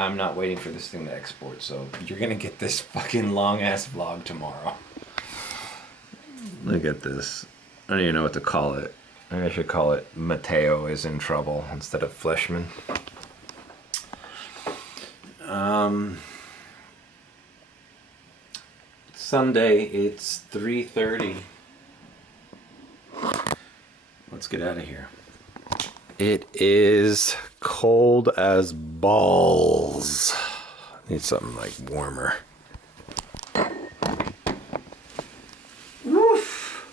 I'm not waiting for this thing to export, so you're gonna get this fucking long-ass vlog tomorrow. Look at this. I don't even know what to call it. Maybe I should call it Mateo is in trouble instead of Fleshman. Sunday, it's 3:30. Let's get out of here. It is cold as balls. Need something like warmer. Woof.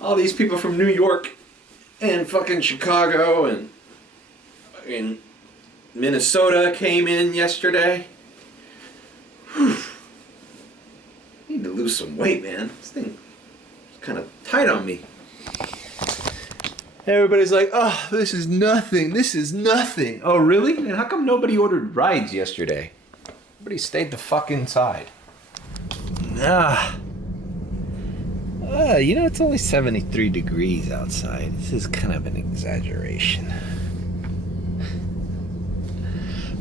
All these people from New York and fucking Chicago and fucking Minnesota came in yesterday. Whew. Need to lose some weight, man. This thing is kind of tight on me. Everybody's like, oh, this is nothing. This is nothing. Oh, really? And how come nobody ordered rides yesterday? Everybody stayed the fuck inside. You know, it's only 73 degrees outside. This is kind of an exaggeration.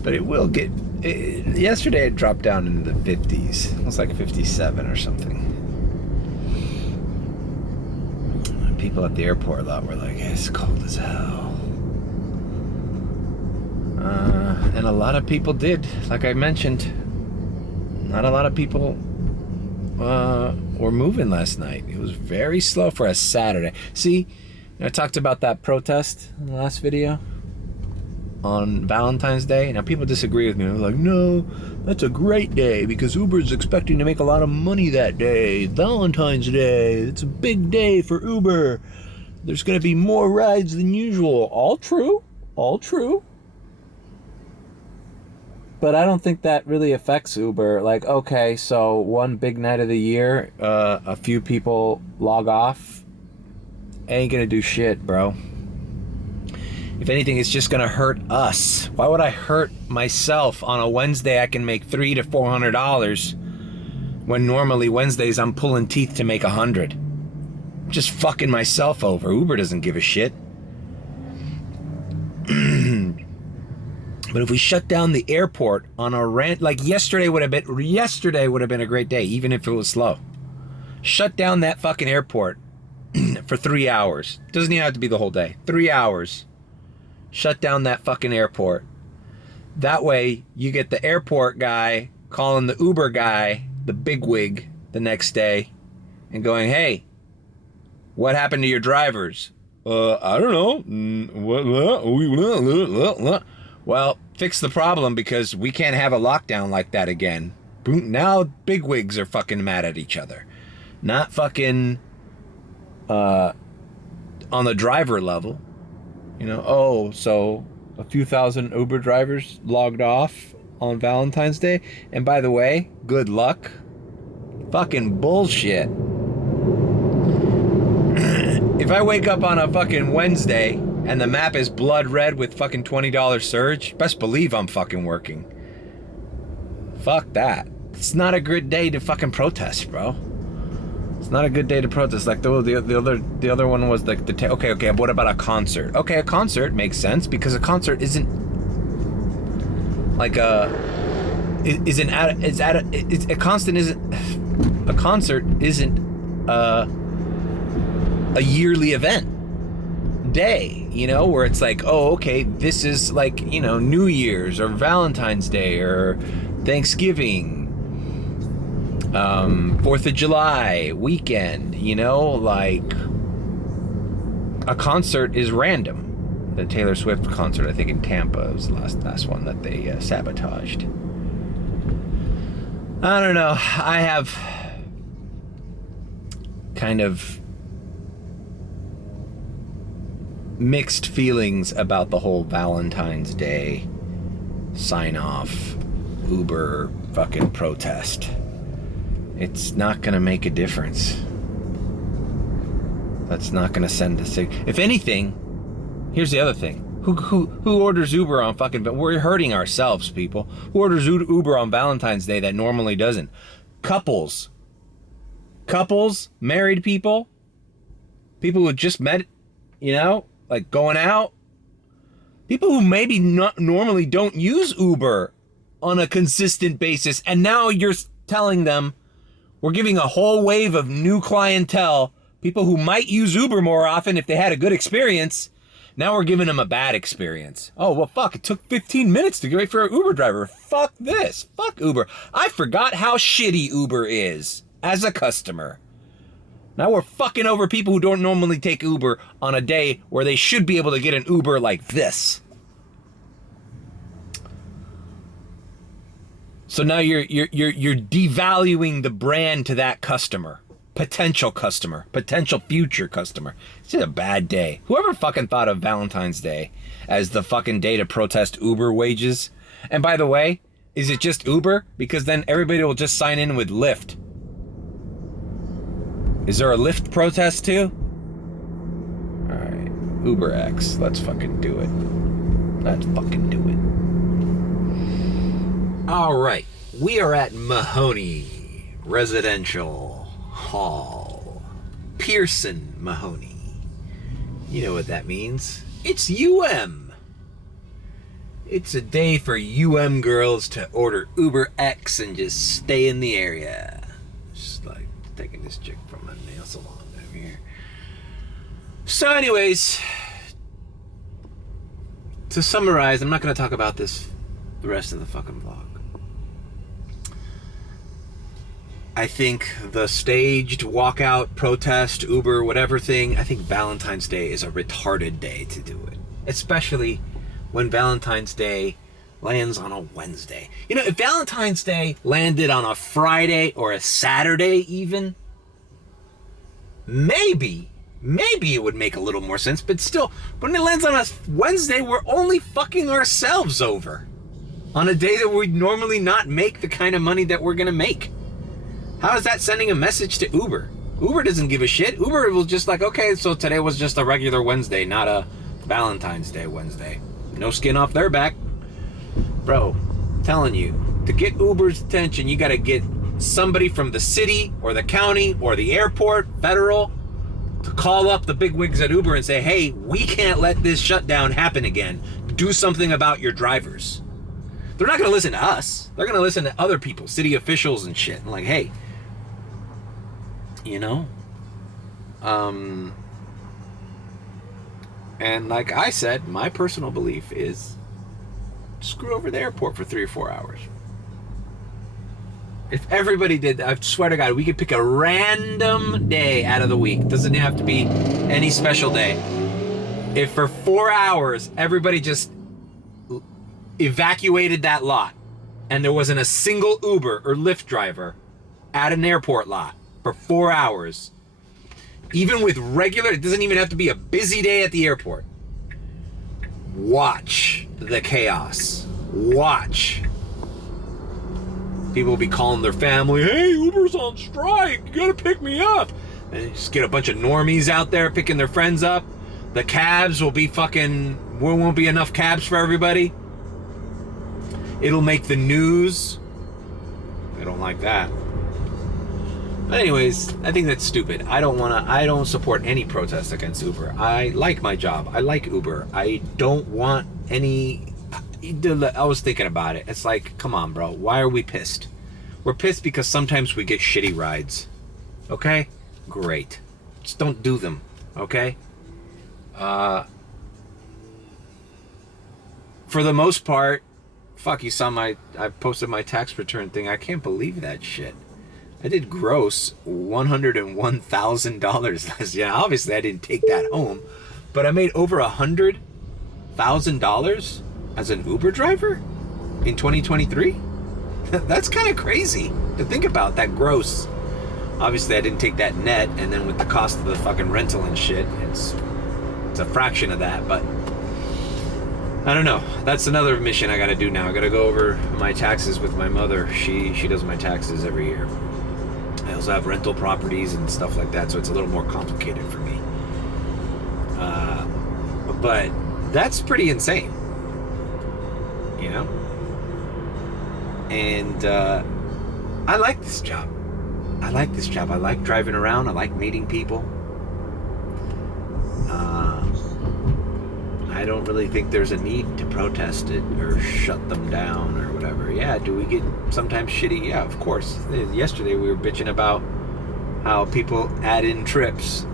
But it will get... yesterday it dropped down into the 50s. It was like 57 or something. People at the airport a lot were like, it's cold as hell. And a lot of people did. Like I mentioned, not a lot of people were moving last night. It was very slow for a Saturday. See, I talked about that protest in the last video on Valentine's Day. Now people disagree with me. They're like, no, that's a great day because Uber's expecting to make a lot of money that day. Valentine's Day, it's a big day for Uber. There's going to be more rides than usual. All true, all true. But I don't think that really affects Uber. Like, okay, so one big night of the year, a few people log off. Ain't gonna do shit, bro. If anything, it's just gonna hurt us. Why would I hurt myself on a Wednesday? I can make $300 to $400 when normally Wednesdays I'm pulling teeth to make $100. Just fucking myself over. Uber doesn't give a shit. But if we shut down the airport on a rant, like yesterday would have been a great day, even if it was slow. Shut down that fucking airport for 3 hours. Doesn't even have to be the whole day. 3 hours. Shut down that fucking airport. That way you get the airport guy calling the Uber guy, the bigwig, the next day and going, hey, what happened to your drivers? I don't know. Well, fix the problem because we can't have a lockdown like that again. Now bigwigs are fucking mad at each other. Not fucking on the driver level. You know, oh, so a few thousand Uber drivers logged off on Valentine's Day. And by the way, good luck. Fucking bullshit. If I wake up on a fucking Wednesday and the map is blood red with fucking $20 surge, best believe I'm fucking working. Fuck that. It's not a good day to fucking protest, bro. It's not a good day to protest. Like the other one was like okay, but what about a concert? Okay, a concert makes sense because a concert isn't like a concert isn't a yearly event day, you know, where it's like, oh, okay, this is like, you know, New Year's or Valentine's Day or Thanksgiving, 4th of July weekend, you know, like a concert is random. The Taylor Swift concert, I think in Tampa, was the last one that they sabotaged. I don't know. I have kind of mixed feelings about the whole Valentine's Day sign off Uber fucking protest. It's not gonna make a difference. That's not gonna send a signal. If anything, here's the other thing. Who orders Uber on fucking... We're hurting ourselves, people. Who orders Uber on Valentine's Day that normally doesn't? Couples, married people who just met, you know, like going out. People who maybe not normally don't use Uber on a consistent basis, and now you're telling them we're giving a whole wave of new clientele, people who might use Uber more often if they had a good experience. Now we're giving them a bad experience. Oh, well, fuck, it took 15 minutes to wait for an Uber driver. Fuck this. Fuck Uber. I forgot how shitty Uber is as a customer. Now we're fucking over people who don't normally take Uber on a day where they should be able to get an Uber like this. So now you're devaluing the brand to that customer, potential future customer. It's just a bad day. Whoever fucking thought of Valentine's Day as the fucking day to protest Uber wages? And by the way, is it just Uber? Because then everybody will just sign in with Lyft. Is there a Lyft protest too? All right, Uber X. Let's fucking do it. Let's fucking do it. All right, we are at Mahoney Residential Hall. Pearson Mahoney. You know what that means. It's UM. It's a day for UM girls to order Uber X and just stay in the area. Just like taking this chick from a nail salon over here. So anyways, to summarize, I'm not going to talk about this the rest of the fucking vlog. I think the staged walkout, protest, Uber, whatever thing, I think Valentine's Day is a retarded day to do it. Especially when Valentine's Day lands on a Wednesday. You know, if Valentine's Day landed on a Friday or a Saturday even, maybe it would make a little more sense. But still, when it lands on a Wednesday, we're only fucking ourselves over on a day that we'd normally not make the kind of money that we're gonna make. How is that sending a message to Uber? Uber doesn't give a shit. Uber was just like, okay, so today was just a regular Wednesday, not a Valentine's Day Wednesday. No skin off their back. Bro, I'm telling you, to get Uber's attention, you gotta get somebody from the city or the county or the airport, federal, to call up the bigwigs at Uber and say, hey, we can't let this shutdown happen again. Do something about your drivers. They're not gonna listen to us. They're gonna listen to other people, city officials and shit. And like, hey, you know? And like I said, my personal belief is screw over the airport for 3 or 4 hours. If everybody did that, I swear to God, we could pick a random day out of the week. Doesn't have to be any special day. If for 4 hours, everybody just evacuated that lot and there wasn't a single Uber or Lyft driver at an airport lot for 4 hours, even with regular, it doesn't even have to be a busy day at the airport. Watch the chaos. Watch. People will be calling their family, hey, Uber's on strike, you gotta pick me up. And you just get a bunch of normies out there picking their friends up. The cabs will be fucking, there won't be enough cabs for everybody. It'll make the news. I don't like that. But anyways, I think that's stupid. I don't support any protest against Uber. I like my job. I like Uber. I don't want any, I was thinking about it. It's like, come on, bro. Why are we pissed? We're pissed because sometimes we get shitty rides. Okay? Great. Just don't do them. Okay? For the most part, fuck, you saw I posted my tax return thing. I can't believe that shit. I did gross $101,000 last year. Obviously, I didn't take that home, but I made over $100,000 as an Uber driver in 2023. That's kind of crazy to think about, that gross. Obviously, I didn't take that net, and then with the cost of the fucking rental and shit, it's a fraction of that, but I don't know. That's another mission I gotta do now. I gotta go over my taxes with my mother. She does my taxes every year. I also have rental properties and stuff like that, so it's a little more complicated for me. But that's pretty insane, you know? And I like this job. I like driving around. I like meeting people. I I don't really think there's a need to protest it or shut them down or whatever. Yeah, do we get sometimes shitty? Yeah, of course. Yesterday we were bitching about how people add in trips,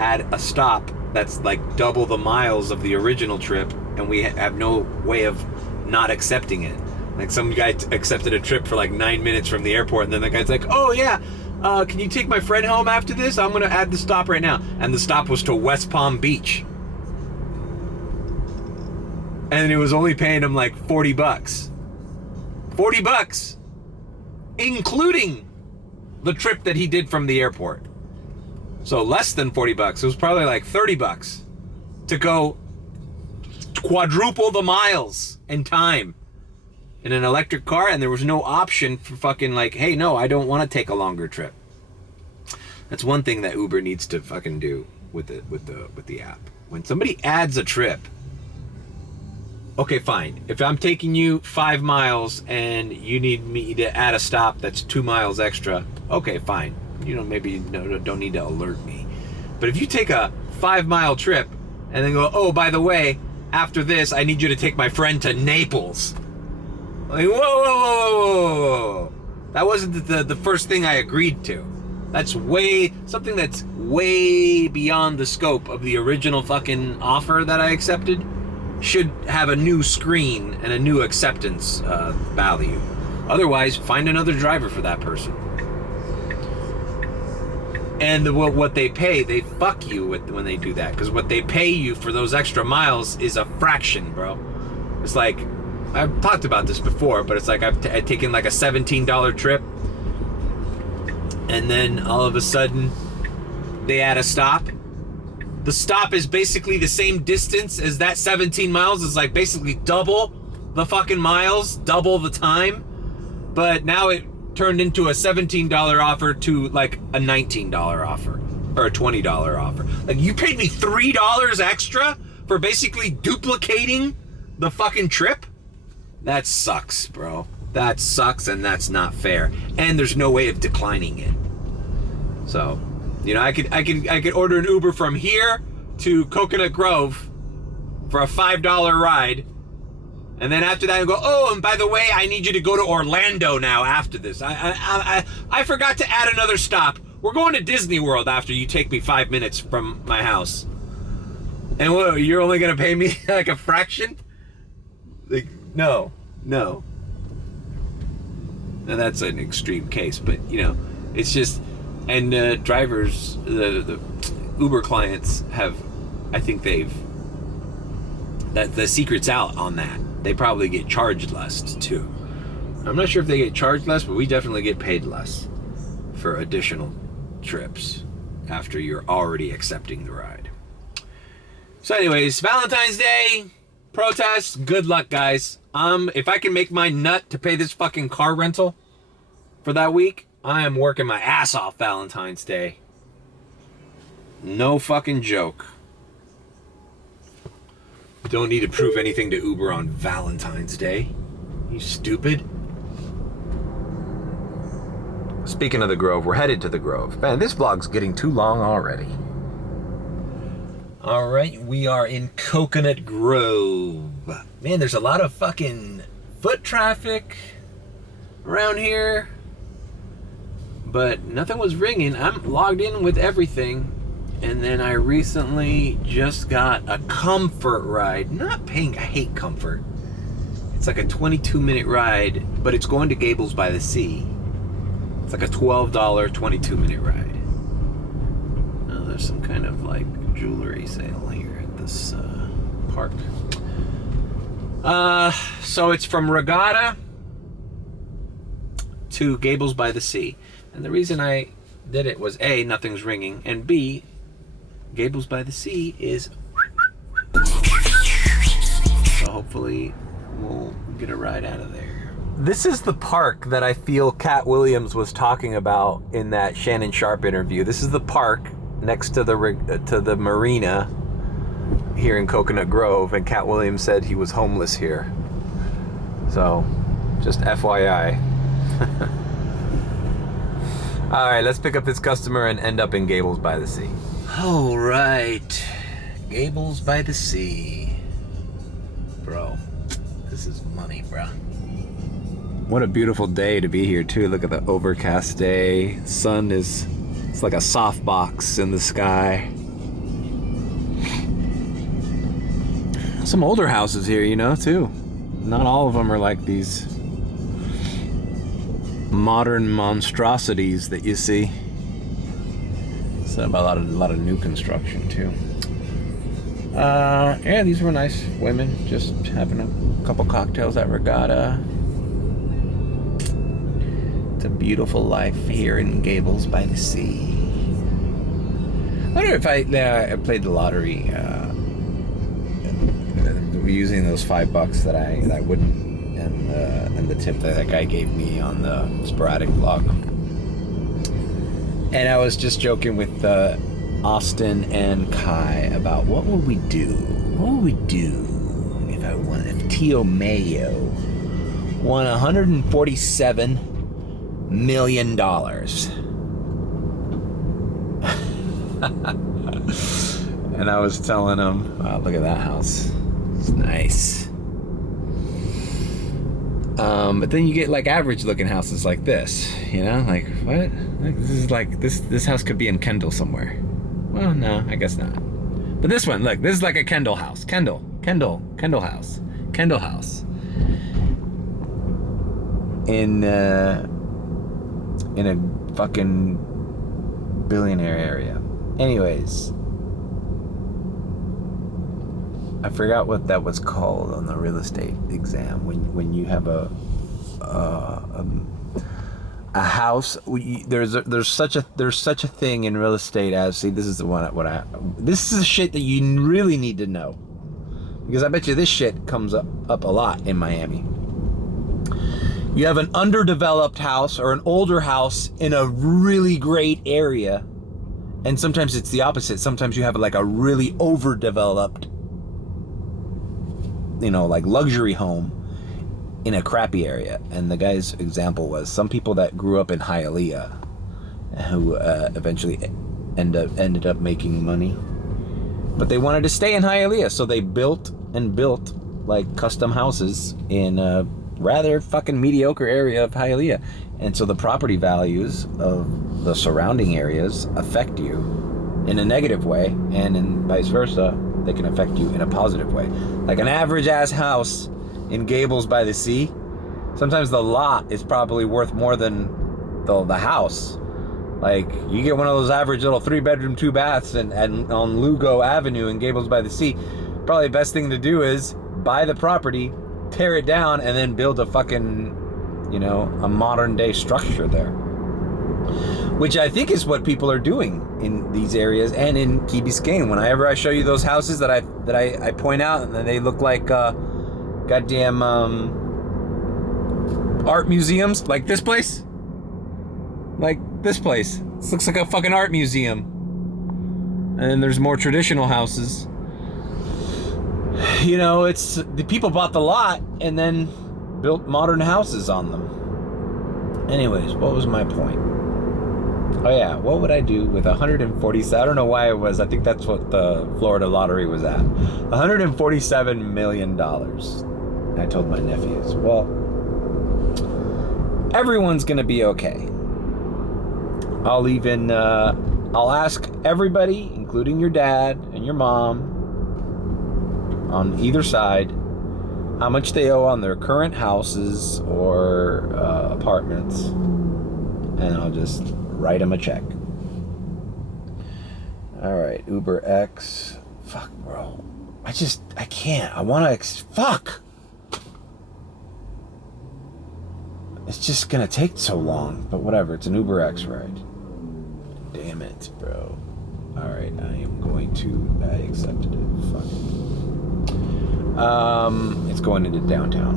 add a stop that's like double the miles of the original trip, and we have no way of not accepting it. Like some guy accepted a trip for like 9 minutes from the airport, and then the guy's like, oh yeah, can you take my friend home after this? I'm gonna add the stop right now. And the stop was to West Palm Beach. And it was only paying him like $40. $40! Including the trip that he did from the airport. So less than $40. It was probably like $30 to go quadruple the miles and time in an electric car, and there was no option for fucking like, hey, no, I don't want to take a longer trip. That's one thing that Uber needs to fucking do with the app. When somebody adds a trip, okay, fine. If I'm taking you 5 miles and you need me to add a stop that's 2 miles extra, okay, fine. You know, maybe you don't need to alert me. But if you take a 5-mile trip and then go, oh, by the way, after this, I need you to take my friend to Naples. Like, whoa. That wasn't the first thing I agreed to. That's something that's way beyond the scope of the original fucking offer that I accepted. Should have a new screen and a new acceptance value. Otherwise, find another driver for that person. And what they pay, they fuck you when they do that. Because what they pay you for those extra miles is a fraction, bro. It's like, I've talked about this before, but it's like I've taken like a $17 trip. And then all of a sudden, they add a stop. The stop is basically the same distance as that 17 miles. It's like basically double the fucking miles, double the time. But now it turned into a $17 offer to like a $19 offer or a $20 offer. Like, you paid me $3 extra for basically duplicating the fucking trip? That sucks, bro. That sucks, and that's not fair. And there's no way of declining it. So, you know, I could order an Uber from here to Coconut Grove for a $5 ride, and then after that I go, oh, and by the way, I need you to go to Orlando now after this. I forgot to add another stop. We're going to Disney World after you take me 5 minutes from my house. And what, you're only gonna pay me like a fraction? Like, no. Now that's an extreme case, but you know, it's just, and drivers, the Uber clients have, I think that the secret's out on that. They probably get charged less too. I'm not sure if they get charged less, but we definitely get paid less for additional trips after you're already accepting the ride. So anyways, Valentine's Day, protests, good luck, guys. If I can make my nut to pay this fucking car rental for that week, I am working my ass off Valentine's Day. No fucking joke. Don't need to prove anything to Uber on Valentine's Day. You stupid. Speaking of the Grove, we're headed to the Grove. Man, this vlog's getting too long already. All right, we are in Coconut Grove. Man, there's a lot of fucking foot traffic around here, but nothing was ringing. I'm logged in with everything, and then I recently just got a comfort ride. Not paying, I hate comfort. It's like a 22-minute ride, but it's going to Gables by the Sea. It's like a $12 22-minute ride. Oh, there's some kind of like jewelry sale here at this park. So it's from Regatta to Gables by the Sea. And the reason I did it was A, nothing's ringing, and B, Gables by the Sea is, so hopefully we'll get a ride out of there. This is the park that I feel Cat Williams was talking about in that Shannon Sharp interview. This is the park next to the marina here in Coconut Grove, and Cat Williams said he was homeless here. So, just FYI. All right, let's pick up this customer and end up in Gables by the Sea. All right, Gables by the Sea. bro. This is money, bro. What a beautiful day to be here, too. Look at the overcast day. Sun is, it's like a softbox in the sky. Some older houses here, you know, too. Not all of them are like these modern monstrosities that you see. It's a lot of new construction, too. Yeah, these were nice women, just having a couple cocktails at Regatta. It's a beautiful life here in Gables by the Sea. I wonder if I played the lottery using those $5 that I wouldn't, and the tip that guy gave me on the sporadic vlog. And I was just joking with Austin and Kai about what would we do? What would we do if Tio Mayo won $147 million? And I was telling him, wow, look at that house. It's nice. But then you get like average looking houses like this, you know, like what? Like, this is like this house could be in Kendall somewhere. Well, no, I guess not. But this one, look, this is like a Kendall house. Kendall house. Kendall house. In a fucking billionaire area. Anyways, I forgot what that was called on the real estate exam when you have a house. There's such a thing in real estate as, see, this is the one this is the shit that you really need to know, because I bet you this shit comes up a lot in Miami. You have an underdeveloped house or an older house in a really great area, and sometimes it's the opposite. Sometimes you have like a really overdeveloped, you know, like luxury home in a crappy area. And the guy's example was some people that grew up in Hialeah who eventually ended up making money, but they wanted to stay in Hialeah, so they built like custom houses in a rather fucking mediocre area of Hialeah. And so the property values of the surrounding areas affect you in a negative way, and in vice versa, they can affect you in a positive way. Like an average ass house in Gables by the Sea, sometimes the lot is probably worth more than the house. Like, you get one of those average little 3-bedroom, 2 baths and on Lugo Avenue in Gables by the Sea, probably the best thing to do is buy the property, tear it down, and then build a fucking, you know, a modern day structure there. Which I think is what people are doing in these areas and in Key Biscayne. Whenever I show you those houses that I point out, and they look like goddamn art museums, like this place. Like this place. This looks like a fucking art museum. And then there's more traditional houses. You know, it's the people bought the lot and then built modern houses on them. Anyways, what was my point? Oh yeah, what would I do with 147? I don't know why it was. I think that's what the Florida lottery was at. $147 million. I told my nephews, well, everyone's gonna be okay. I'll ask everybody, including your dad and your mom, on either side, how much they owe on their current houses or apartments, and I'll just write them a check. All right, Uber X. Fuck, bro. I can't. I want to. Fuck. It's just gonna take so long, but whatever. It's an Uber X ride. Damn it, bro. All right, I am going to. I accepted it. Fuck. It's going into downtown.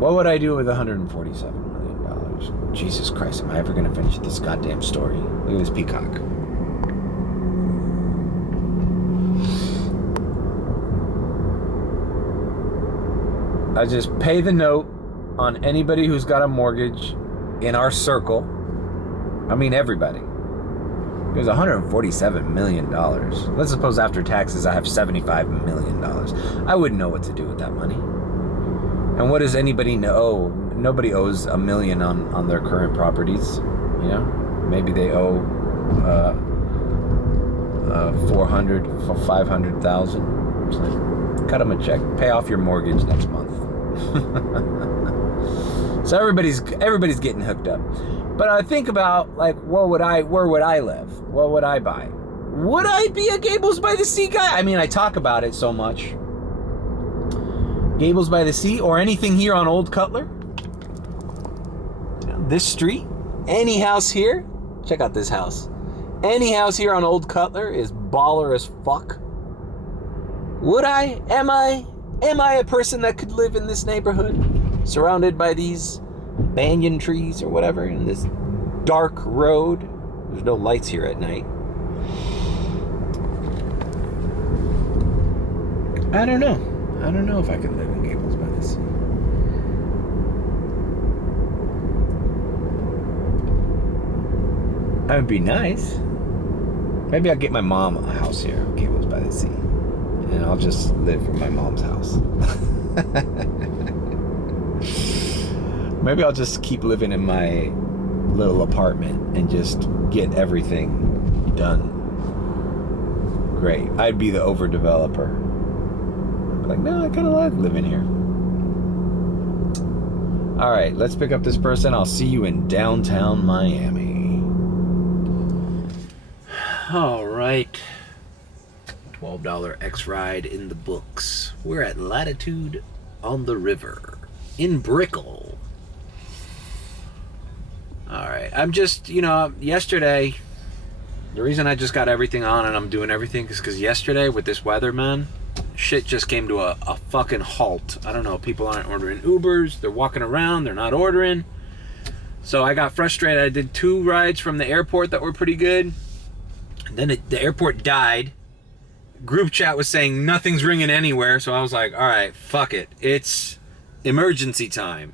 What would I do with $147 million? Jesus Christ, am I ever gonna finish this goddamn story? Look at this peacock. I just pay the note on anybody who's got a mortgage in our circle. I mean everybody. It was $147 million. Let's suppose after taxes I have $75 million. I wouldn't know what to do with that money. And what does anybody know? Nobody owes $1 million on their current properties. You know, maybe they owe 400 for 500,000. Like, cut them a check. Pay off your mortgage next month. So everybody's getting hooked up. But I think about, like, where would I live? What would I buy? Would I be a Gables by the Sea guy? I mean, I talk about it so much. Gables by the Sea or anything here on Old Cutler. You know, this street, any house here, check out this house. Any house here on Old Cutler is baller as fuck. Would I? Am I a person that could live in this neighborhood? Surrounded by these banyan trees or whatever in this dark road. There's no lights here at night. I don't know if I could live in Gables by the Sea. That would be nice. Maybe I'll get my mom a house here, Gables by the Sea, and I'll just live in my mom's house. Maybe I'll just keep living in my little apartment and just get everything done. Great. I'd be the overdeveloper. I'd be like, no, I kind of like living here. All right, let's pick up this person. I'll see you in downtown Miami. All right. $12 X ride in the books. We're at Latitude on the River in Brickell. All right. I'm just, yesterday, the reason I just got everything on and I'm doing everything is because yesterday with this weather, man, shit just came to a fucking halt. I don't know. People aren't ordering Ubers. They're walking around. They're not ordering. So I got frustrated. I did 2 rides from the airport that were pretty good. And then the airport died. Group chat was saying nothing's ringing anywhere. So I was like, all right, fuck it. It's emergency time.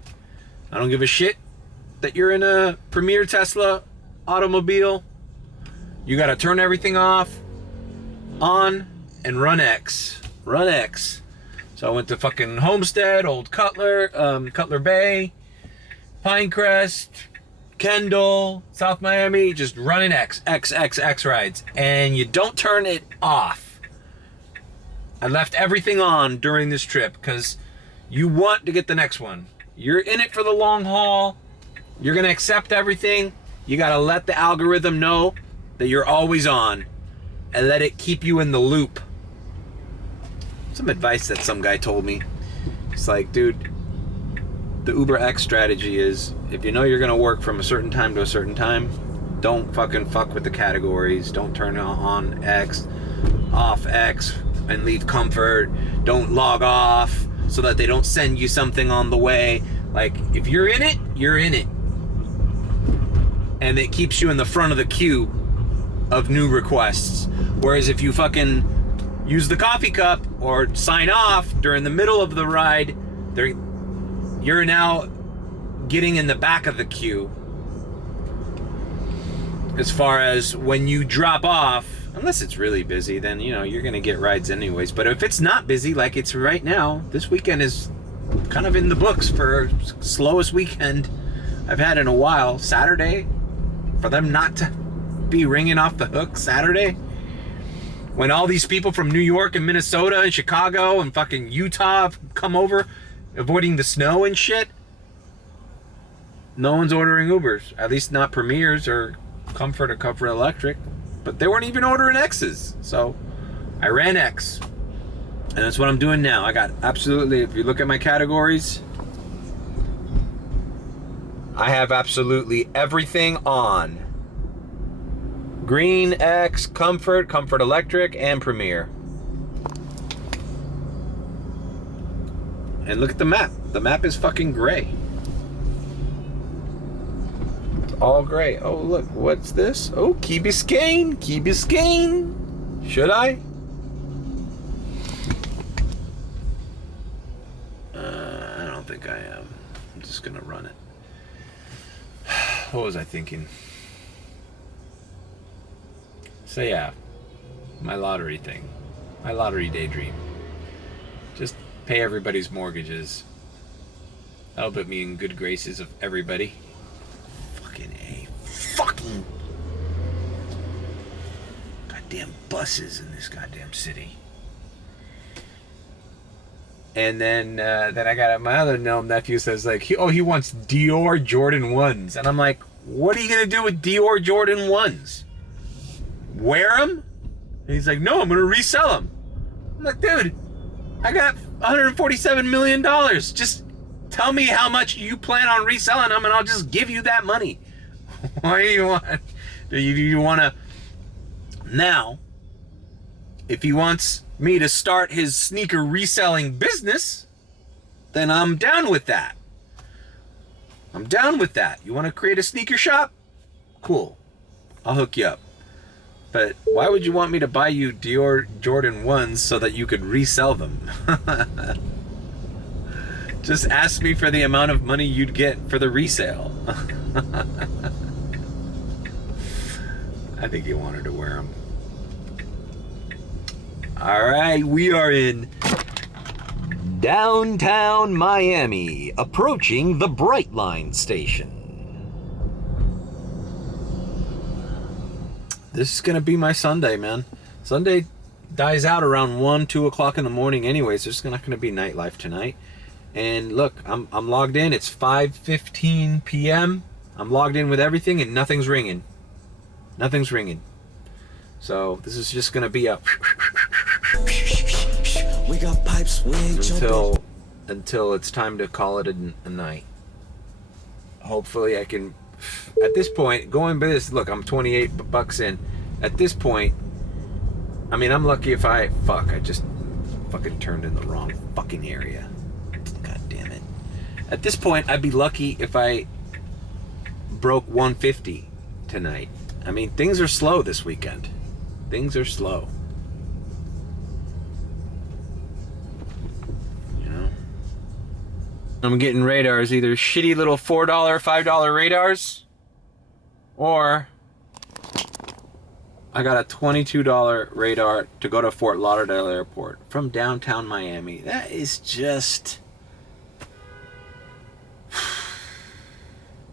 I don't give a shit that you're in a Premier Tesla automobile. You got to turn everything off, on, and run X. Run X. So I went to fucking Homestead, Old Cutler, Cutler Bay, Pinecrest, Kendall, South Miami, just running X rides. And you don't turn it off. I left everything on during this trip because you want to get the next one. You're in it for the long haul. You're going to accept everything. You got to let the algorithm know that you're always on and let it keep you in the loop. Some advice that some guy told me. It's like, dude, the Uber X strategy is if you know you're going to work from a certain time to a certain time, don't fucking fuck with the categories. Don't turn on X, off X, and leave comfort. Don't log off so that they don't send you something on the way. Like, if you're in it, you're in it. And it keeps you in the front of the queue of new requests. Whereas if you fucking use the coffee cup or sign off during the middle of the ride, you're now getting in the back of the queue. As far as when you drop off, unless it's really busy, then, you're going to get rides anyways. But if it's not busy, like it's right now, this weekend is kind of in the books for slowest weekend I've had in a while. Saturday, for them not to be ringing off the hook Saturday, when all these people from New York and Minnesota and Chicago and fucking Utah have come over, avoiding the snow and shit, no one's ordering Ubers. At least not Premiers or Comfort Electric. But they weren't even ordering X's. So I ran X. And that's what I'm doing now. I got absolutely, if you look at my categories, I have absolutely everything on. Green, X, Comfort Electric, and Premier. And look at the map. The map is fucking gray. It's all gray. Oh, look. What's this? Oh, Key Biscayne. Key Biscayne. Should I? I don't think I am. I'm just going to run it. What was I thinking? So yeah, my lottery thing. My lottery daydream. Just pay everybody's mortgages. That'll put me in good graces of everybody. Fucking goddamn buses in this goddamn city. And then I got my other nephew says like, he wants Dior Jordan 1s. And I'm like, what are you going to do with Dior Jordan 1s? Wear them? And he's like, no, I'm going to resell them. I'm like, dude, I got $147 million. Just tell me how much you plan on reselling them and I'll just give you that money. Why do you want? Do you want to? Now, if he wants me to start his sneaker reselling business, then I'm down with that. I'm down with that. You want to create a sneaker shop? Cool. I'll hook you up. But why would you want me to buy you Dior Jordan 1s so that you could resell them? Just ask me for the amount of money you'd get for the resale. I think he wanted to wear them. All right, we are in downtown Miami, approaching the Brightline station. This is gonna be my Sunday, man. Sunday dies out around 1, 2 o'clock in the morning anyways. There's not gonna be nightlife tonight. And look, I'm logged in. It's 5:15 p.m. I'm logged in with everything and nothing's ringing. Nothing's ringing. So this is just gonna be a we got pipes until it's time to call it a night. Hopefully I can, at this point, going by this, look, I'm 28 bucks in. At this point, I mean, I'm lucky if I just fucking turned in the wrong fucking area. God damn it. At this point, I'd be lucky if I broke 150 tonight. I mean, things are slow this weekend. Things are slow. You know? I'm getting radars, either shitty little $4, $5 radars, or I got a $22 radar to go to Fort Lauderdale Airport from downtown Miami. That is just...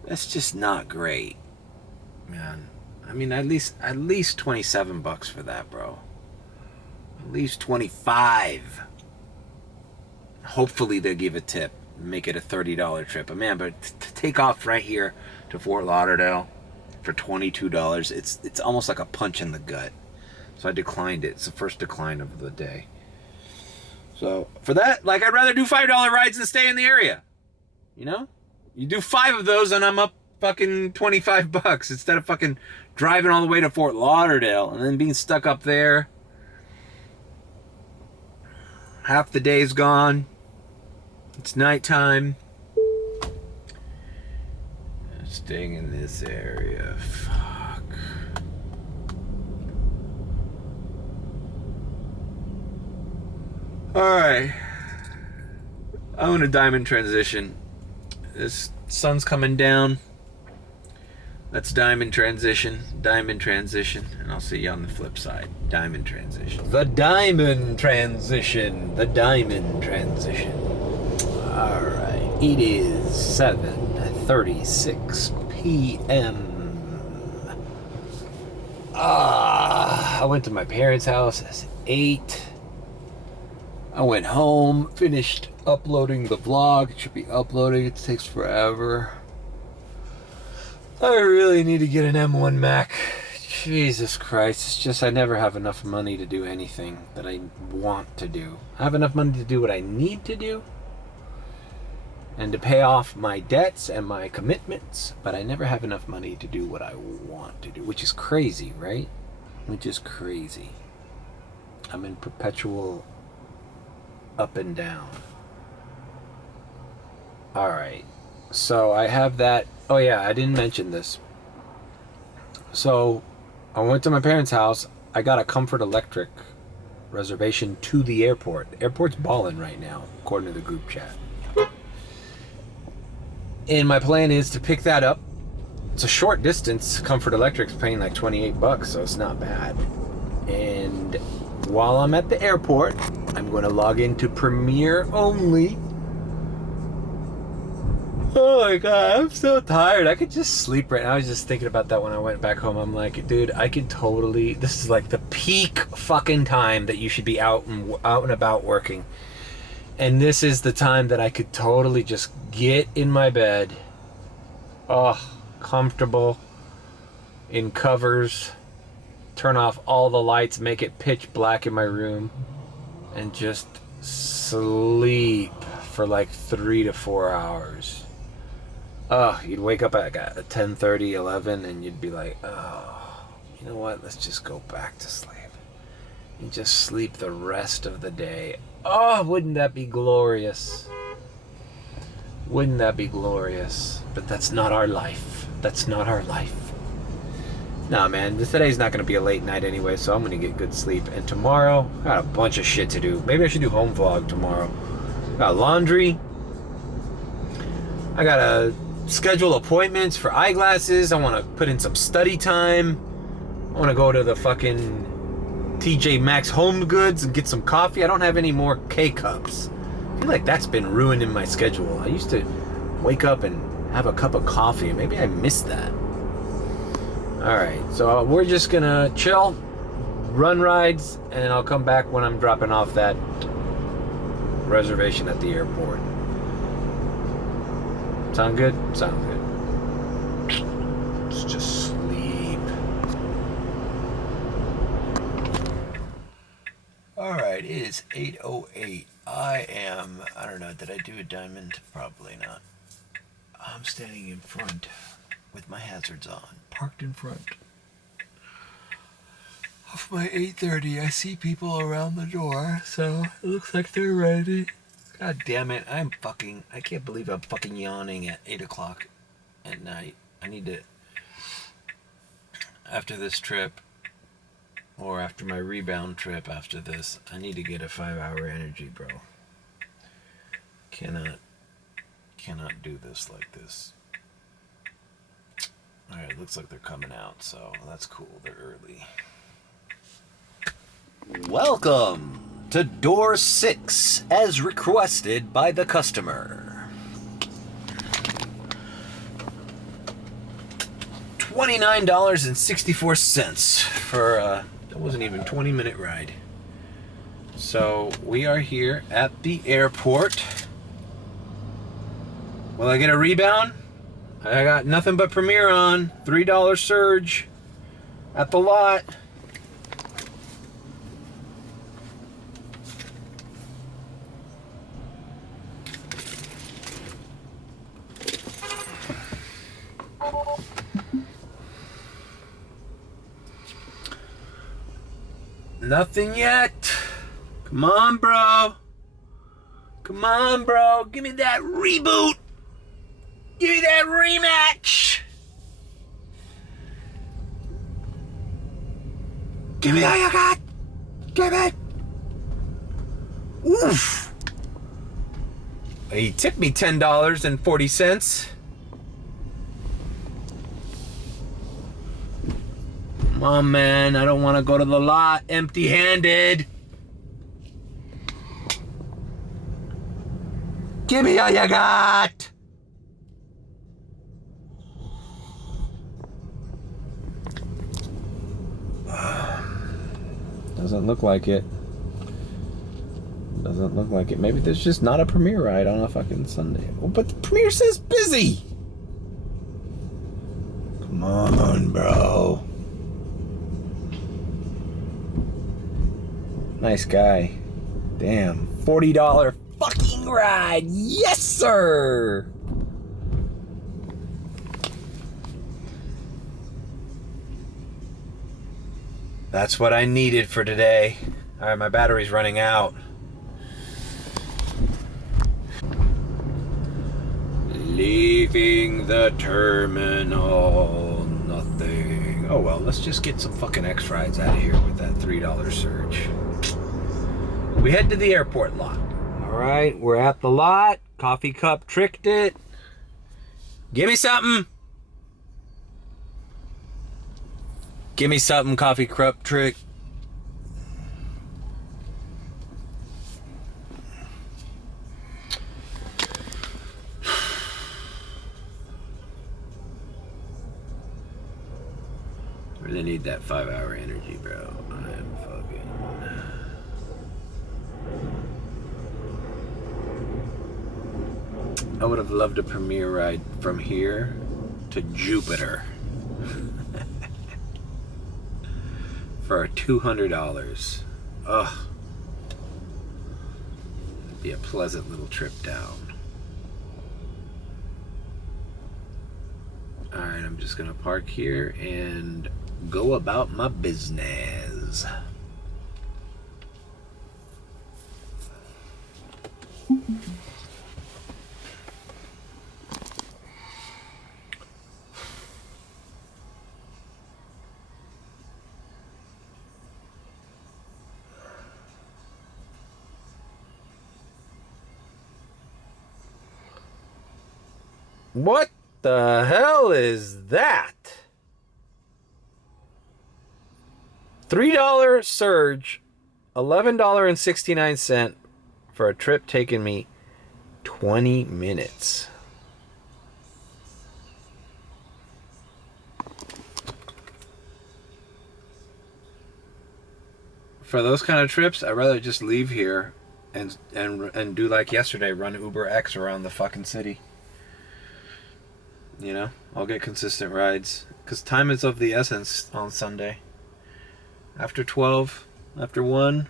that's just not great, man. I mean, at least 27 bucks for that, bro. At least 25. Hopefully they'll give a tip, make it a $30 trip. But man, to take off right here to Fort Lauderdale for $22, it's almost like a punch in the gut. So I declined it. It's the first decline of the day. So for that, like, I'd rather do $5 rides than stay in the area. You know? You do 5 of those and I'm up fucking 25 bucks instead of fucking driving all the way to Fort Lauderdale and then being stuck up there. Half the day's gone. It's nighttime. Staying in this area. Fuck. Alright. I'm in a diamond transition. This sun's coming down. That's diamond transition, and I'll see you on the flip side. Diamond transition. The diamond transition. All right, it is 7:36 p.m. I went to my parents' house at 8. I went home, finished uploading the vlog. It should be uploading. It takes forever. I really need to get an M1 Mac. Jesus Christ. It's just I never have enough money to do anything that I want to do. I have enough money to do what I need to do and to pay off my debts and my commitments, but I never have enough money to do what I want to do, which is crazy, right? Which is crazy. I'm in perpetual up and down. All right. So I have that. Oh yeah, I didn't mention this. So I went to my parents' house. I got a Comfort Electric reservation to the airport. The airport's balling right now, according to the group chat. And my plan is to pick that up it's a short distance. Comfort Electric's paying like $28, so it's not bad. And while I'm at the airport, I'm going to log into Premiere only. Oh my god, I'm so tired. I could just sleep right now. I was just thinking about that when I went back home. I'm like, dude, I could totally... This is like the peak fucking time that you should be out and about working. And this is the time that I could totally just get in my bed. Oh, comfortable. In covers. Turn off all the lights. Make it pitch black in my room. And just sleep for like 3 to 4 hours. Oh, you'd wake up at 10:30, 11, and you'd be like, oh, you know what? Let's just go back to sleep. And just sleep the rest of the day. Oh, wouldn't that be glorious? Wouldn't that be glorious? But that's not our life. That's not our life. Nah, man, today's not going to be a late night anyway, so I'm going to get good sleep. And tomorrow, I got a bunch of shit to do. Maybe I should do home vlog tomorrow. Got laundry. I got to schedule appointments for eyeglasses. I want to put in some study time. I want to go to the fucking TJ Maxx Home Goods and get some coffee. I don't have any more K-Cups. I feel like that's been ruining my schedule. I used to wake up and have a cup of coffee. Maybe I missed that. Alright, so we're just gonna chill, run rides, and I'll come back when I'm dropping off that reservation at the airport. Sound good? Sound good. Let's just sleep. Alright, it is 8:08. I don't know, did I do a diamond? Probably not. I'm standing in front with my hazards on, parked in front of my 8:30. I see people around the door, so it looks like they're ready. God damn it, I can't believe I'm fucking yawning at 8 o'clock at night. I need to, after this trip, or after my rebound trip after this, I need to get a 5-hour energy, bro. Cannot do this like this. Alright, looks like they're coming out, so that's cool. They're early. Welcome to door 6, as requested by the customer. $29.64 for that wasn't even a 20-minute ride. So we are here at the airport. Will I get a rebound? I got nothing but Premiere on. $3 surge at the lot. Nothing yet. Come on, bro. Come on, bro. Give me that reboot. Give me that rematch. Give me all you got. Give it. Oof. He tipped me $10.40. Come on, man. I don't want to go to the lot empty-handed. Give me all you got. Doesn't look like it. Doesn't look like it. Maybe there's just not a Premiere ride on a fucking Sunday. Well, but the Premiere says busy. Come on, bro. Nice guy. Damn. $40 fucking ride. Yes, sir. That's what I needed for today. All right, my battery's running out. Leaving the terminal, nothing. Oh well, let's just get some fucking X rides out of here with that $3 surge. We head to the airport lot. All right, we're at the lot. Coffee cup tricked it. Give me something. Give me something, coffee cup trick. Really need that 5-hour energy, bro. I am fucking... I would have loved a premiere ride from here to Jupiter for $200. Ugh. It'd be a pleasant little trip down. Alright, I'm just gonna park here and go about my business. What the hell is that? $3 surge, $11.69 for a trip taking me 20 minutes. For those kind of trips, I'd rather just leave here and do like yesterday, run Uber X around the fucking city. You know, I'll get consistent rides because time is of the essence on Sunday. After 12, after 1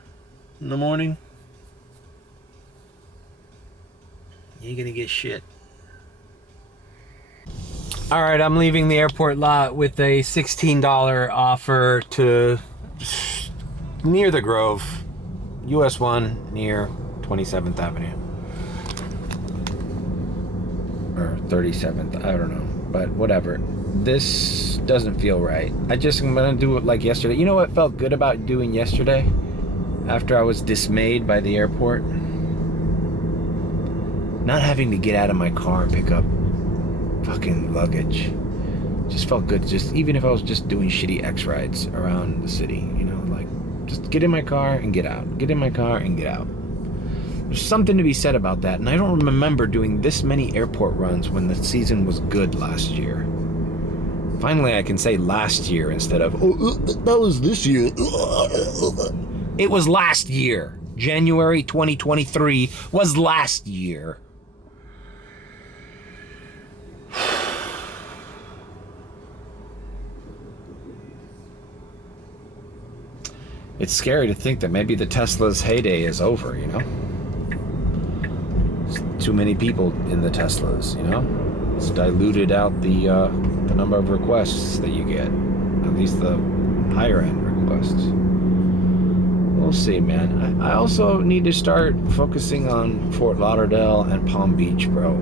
in the morning, you ain't gonna get shit. All right, I'm leaving the airport lot with a $16 offer to near the Grove, US 1 near 27th Avenue. Or 37th, I don't know, but whatever. This doesn't feel right. I'm gonna do it like yesterday. You know what felt good about doing yesterday? After I was dismayed by the airport? Not having to get out of my car and pick up fucking luggage. Just felt good, just even if I was just doing shitty X rides around the city, you know, like just get in my car and get out. Get in my car and get out. There's something to be said about that, and I don't remember doing this many airport runs when the season was good last year. Finally, I can say last year instead of, oh, that was this year. It was last year. January 2023 was last year. It's scary to think that maybe the Tesla's heyday is over, you know? Too many people in the Teslas, you know? It's diluted out the number of requests that you get, at least the higher end requests. We'll see, man. I also need to start focusing on Fort Lauderdale and Palm Beach, bro.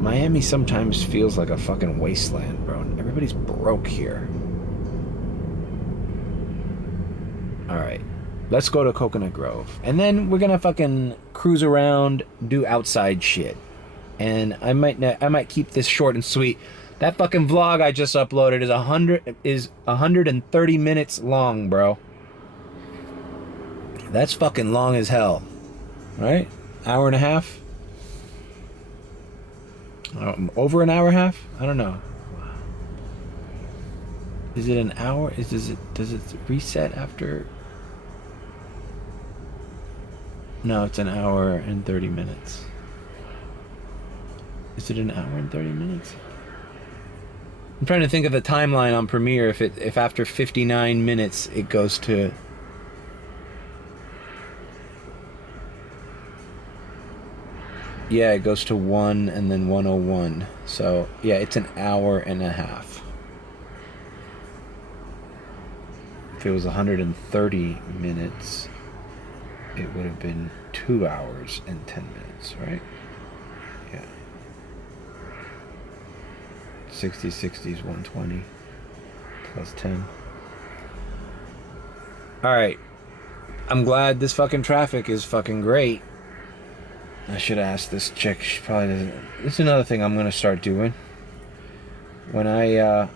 Miami sometimes feels like a fucking wasteland, bro. Everybody's broke here. All right. Let's go to Coconut Grove. And then we're gonna fucking cruise around, do outside shit. And I might keep this short and sweet. That fucking vlog I just uploaded is 130 minutes long, bro. That's fucking long as hell. Right? Hour and a half? Over an hour and a half? I don't know. Is it an hour? Does it reset after? No, it's an hour and 30 minutes. Is it an hour and 30 minutes? I'm trying to think of the timeline on Premiere. If after 59 minutes it goes to... Yeah, it goes to 1 and then 101. So, yeah, it's an hour and a half. If it was 130 minutes... it would have been 2 hours and 10 minutes, right? Yeah. 60 is 120 plus 10. Alright. I'm glad this fucking traffic is fucking great. I should have asked this chick. She probably doesn't. This is another thing I'm going to start doing. when I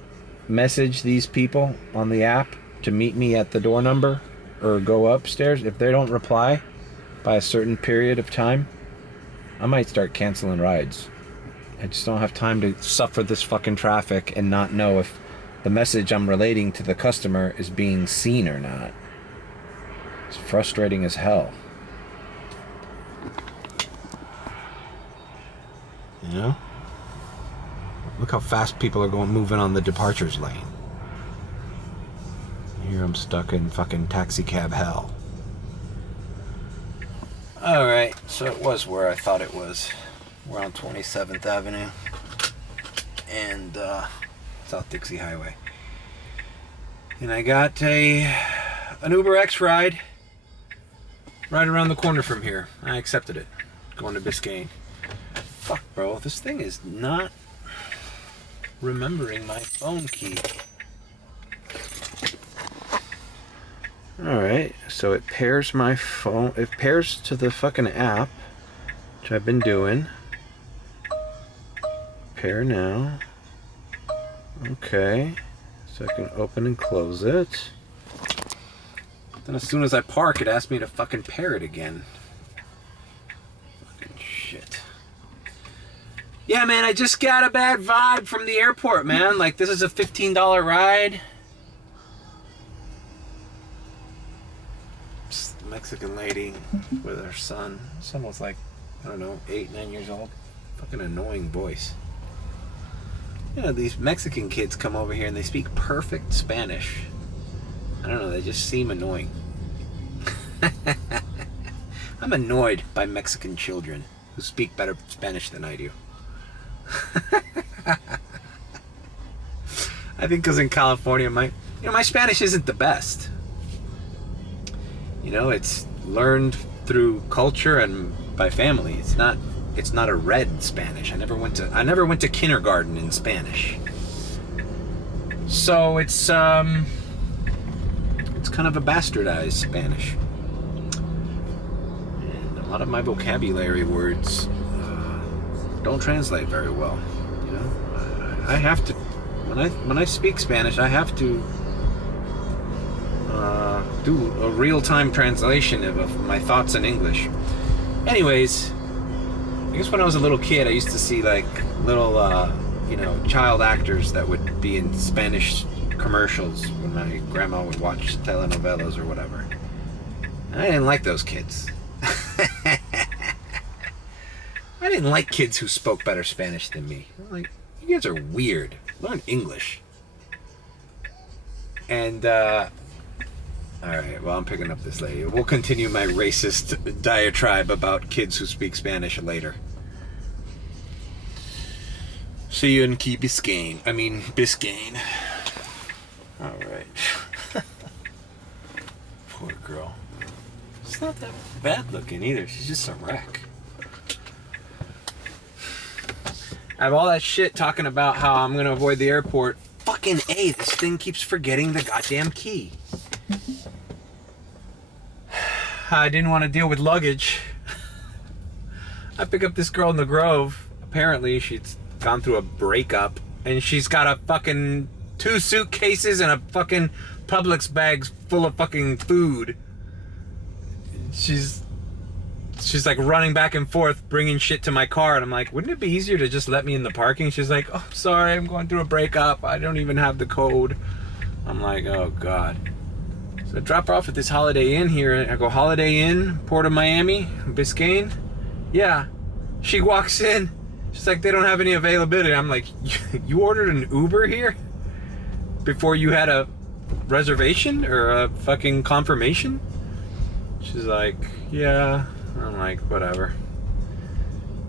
message these people on the app to meet me at the door number or go upstairs, if they don't reply by a certain period of time, I might start canceling rides. I just don't have time to suffer this fucking traffic and not know if the message I'm relating to the customer is being seen or not. It's frustrating as hell. You know? Look how fast people are moving on the departures lane. Here I'm stuck in fucking taxi cab hell. Alright, so it was where I thought it was. We're on 27th Avenue and South Dixie Highway. And I got an Uber X ride right around the corner from here. I accepted it. Going to Biscayne. Fuck, bro, this thing is not remembering my phone key. Alright, so it pairs my phone, it pairs to the fucking app, which I've been doing. Pair now. Okay, so I can open and close it. Then as soon as I park, it asks me to fucking pair it again. Fucking shit. Yeah, man, I just got a bad vibe from the airport, man. Like, this is a $15 ride. Mexican lady with her son. Son was like, I don't know, 8, 9 years old. Fucking annoying voice. You know, these Mexican kids come over here and they speak perfect Spanish. I don't know, they just seem annoying. I'm annoyed by Mexican children who speak better Spanish than I do. I think because in California, my Spanish isn't the best. You know, it's learned through culture and by family. It's not a read Spanish. I never went to kindergarten in Spanish. So it's kind of a bastardized Spanish. And a lot of my vocabulary words don't translate very well. You know, I have to when I speak Spanish, I have to do a real-time translation of my thoughts in English. Anyways, I guess when I was a little kid, I used to see like little, child actors that would be in Spanish commercials when my grandma would watch telenovelas or whatever. And I didn't like those kids. I didn't like kids who spoke better Spanish than me. I'm like, you guys are weird. Learn English. And, alright, well, I'm picking up this lady. We'll continue my racist diatribe about kids who speak Spanish later. See you in Key Biscayne. Biscayne. Alright. Poor girl. She's not that bad looking either. She's just a wreck. I have all that shit talking about how I'm gonna avoid the airport. Fucking A, this thing keeps forgetting the goddamn key. I didn't want to deal with luggage. I pick up this girl in the Grove. Apparently she's gone through a breakup and she's got a fucking 2 suitcases and a fucking Publix bags full of fucking food. She's like running back and forth bringing shit to my car, and I'm like, wouldn't it be easier to just let me in the parking? She's like, oh, sorry, I'm going through a breakup, I don't even have the code. I'm like, oh god. So I drop her off at this Holiday Inn here. I go, Holiday Inn, Port of Miami, Biscayne? Yeah. She walks in, she's like, they don't have any availability. I'm like, you ordered an Uber here before you had a reservation or a fucking confirmation? She's like, yeah. I'm like, whatever.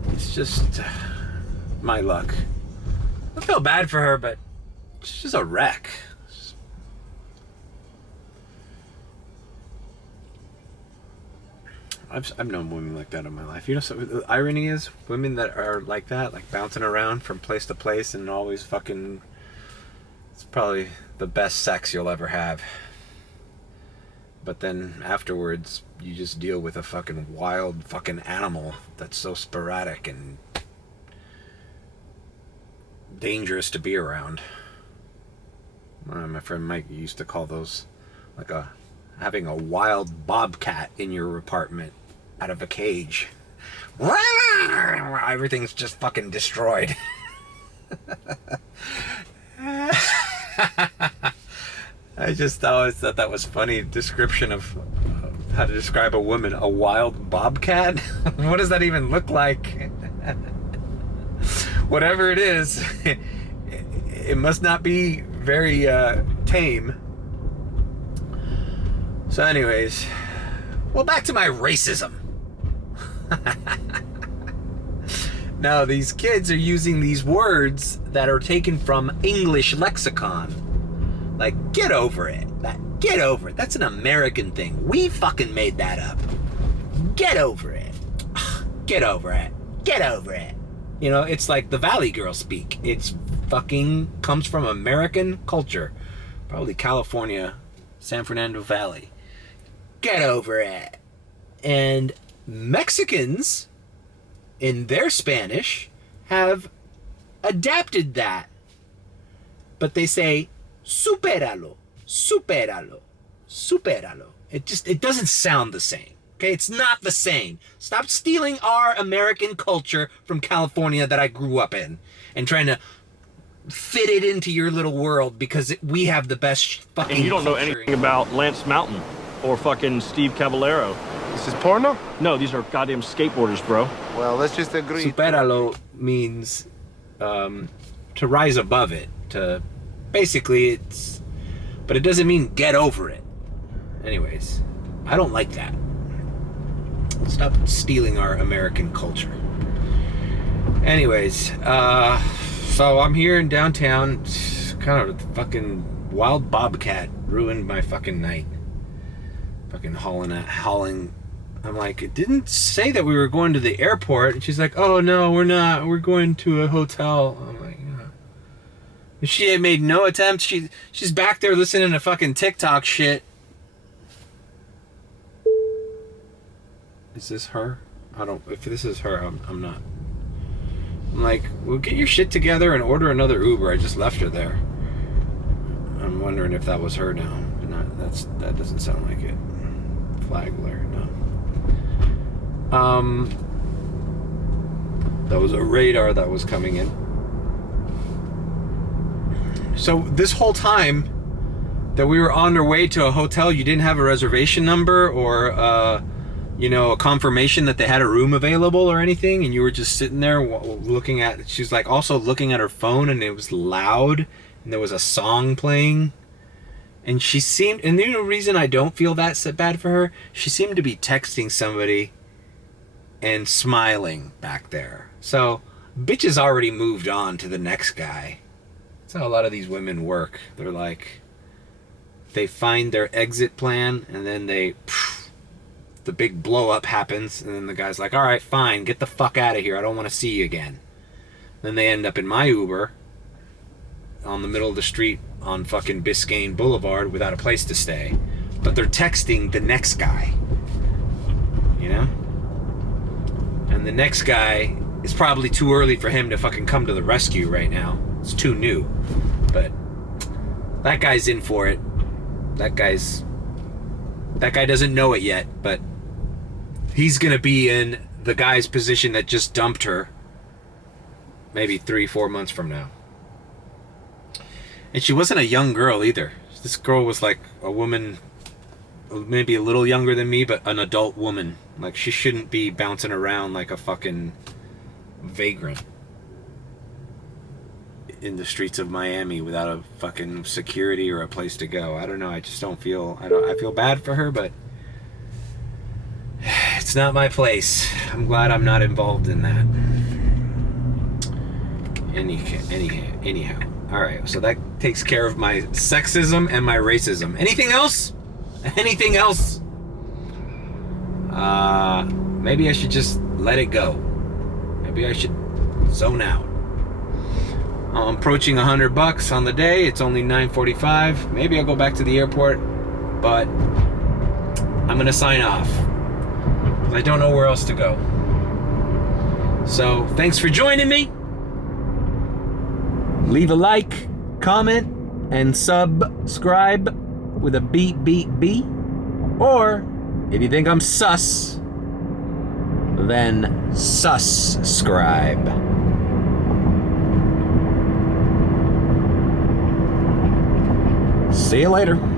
It's just my luck. I feel bad for her, but she's just a wreck. I've known women like that in my life. You know, so the irony is, women that are like that, like bouncing around from place to place and always fucking, it's probably the best sex you'll ever have. But then afterwards, you just deal with a fucking wild fucking animal that's so sporadic and dangerous to be around. My friend Mike used to call those like having a wild bobcat in your apartment out of a cage. Everything's just fucking destroyed. I just always thought that was funny description of how to describe a woman. A wild bobcat? What does that even look like? Whatever it is, it must not be very tame. So anyways, well, back to my racism. Now, these kids are using these words that are taken from English lexicon. Like, get over it. Get over it. That's an American thing. We fucking made that up. Get over it. Get over it. Get over it. You know, it's like the Valley Girl speak. It's fucking comes from American culture. Probably California, San Fernando Valley. Get over it. And Mexicans, in their Spanish, have adapted that. But they say, supéralo, supéralo, supéralo. It doesn't sound the same. Okay, it's not the same. Stop stealing our American culture from California that I grew up in and trying to fit it into your little world because we have the best fucking. And you don't know anything about Lance Mountain or fucking Steve Caballero. This is porno? No, these are goddamn skateboarders, bro. Well, let's just agree. Superalo means to rise above it. To basically, but it doesn't mean get over it. Anyways, I don't like that. Stop stealing our American culture. Anyways, so I'm here in downtown. Kind of a fucking wild bobcat ruined my fucking night. Fucking hauling. I'm like, it didn't say that we were going to the airport. And she's like, oh no, we're not. We're going to a hotel. I'm like, yeah. She had made no attempt. She's back there listening to fucking TikTok shit. Is this her? If this is her, I'm not. I'm like, well, get your shit together and order another Uber. I just left her there. I'm wondering if that was her now. That doesn't sound like it. Flagler, no. That was a radar that was coming in. So this whole time that we were on our way to a hotel, you didn't have a reservation number or a confirmation that they had a room available or anything, and you were just sitting there looking at. She's like also looking at her phone, and it was loud, and there was a song playing. And she seemed, and the reason I don't feel that bad for her, she seemed to be texting somebody and smiling back there. So, bitches already moved on to the next guy. That's how a lot of these women work. They're like, they find their exit plan, and then the big blow up happens, and then the guy's like, all right, fine, get the fuck out of here. I don't want to see you again. Then they end up in my Uber on the middle of the street on fucking Biscayne Boulevard without a place to stay. But they're texting the next guy. You know? And the next guy, it's probably too early for him to fucking come to the rescue right now. It's too new. But that guy's in for it. That guy doesn't know it yet, but he's gonna be in the guy's position that just dumped her maybe 3-4 months from now. And she wasn't a young girl either. This girl was like a woman, maybe a little younger than me, but an adult woman. Like, she shouldn't be bouncing around like a fucking vagrant in the streets of Miami without a fucking security or a place to go. I don't know. I just don't feel. I feel bad for her, but it's not my place. I'm glad I'm not involved in that. Anyhow. All right. So that takes care of my sexism and my racism. Anything else? Anything else? Maybe I should just let it go. Maybe I should zone out. I'm approaching $100 on the day. It's only 9:45. Maybe I'll go back to the airport, but I'm gonna sign off. I don't know where else to go. So thanks for joining me. Leave a like, comment, and subscribe with a B. Or, if you think I'm sus, then subscribe. See you later.